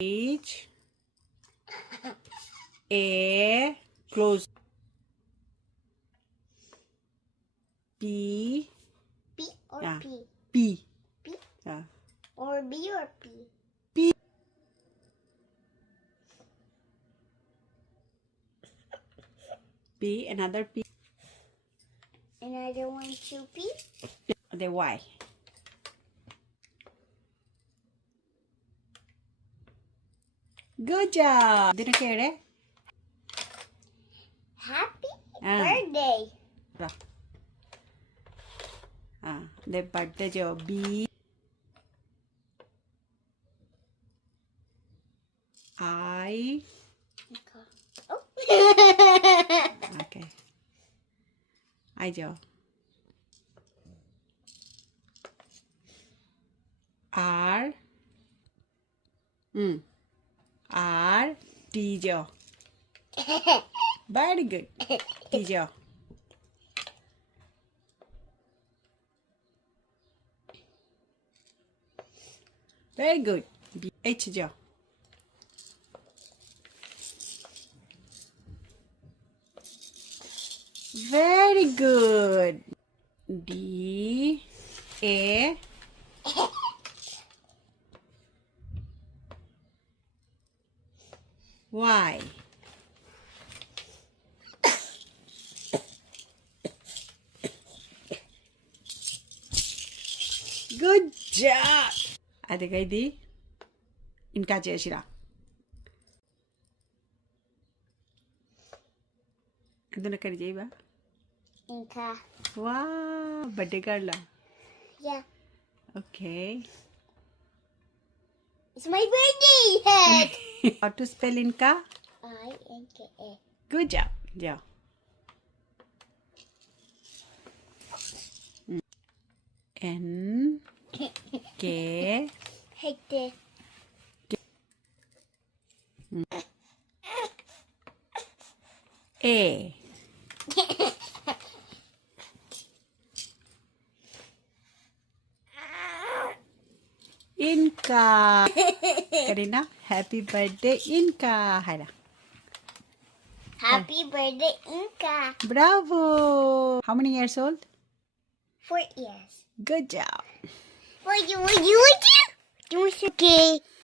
H A close P P or yeah. P? P P yeah. or B or P? P P another P Another one, 2P? the Y. Good job. Did I get it? Happy Ah. birthday. The birthday jo B I Oh. okay. I jo R R T jo. Very good. T jo. Very good. B H jo. Very good. D A Y. Good job. Adikay di INKA chesira. Andun ekkadi cheyba. INKA. Wow, birthday card la. Yeah. Okay. It's my birthday! How to spell INKA? INKA. Good job. Yeah. N K Hector. A INKA. Karina, happy birthday INKA. Haira. Happy birthday, INKA. Bravo. How many years old? 4 years. Good job. Would you? Do it's okay.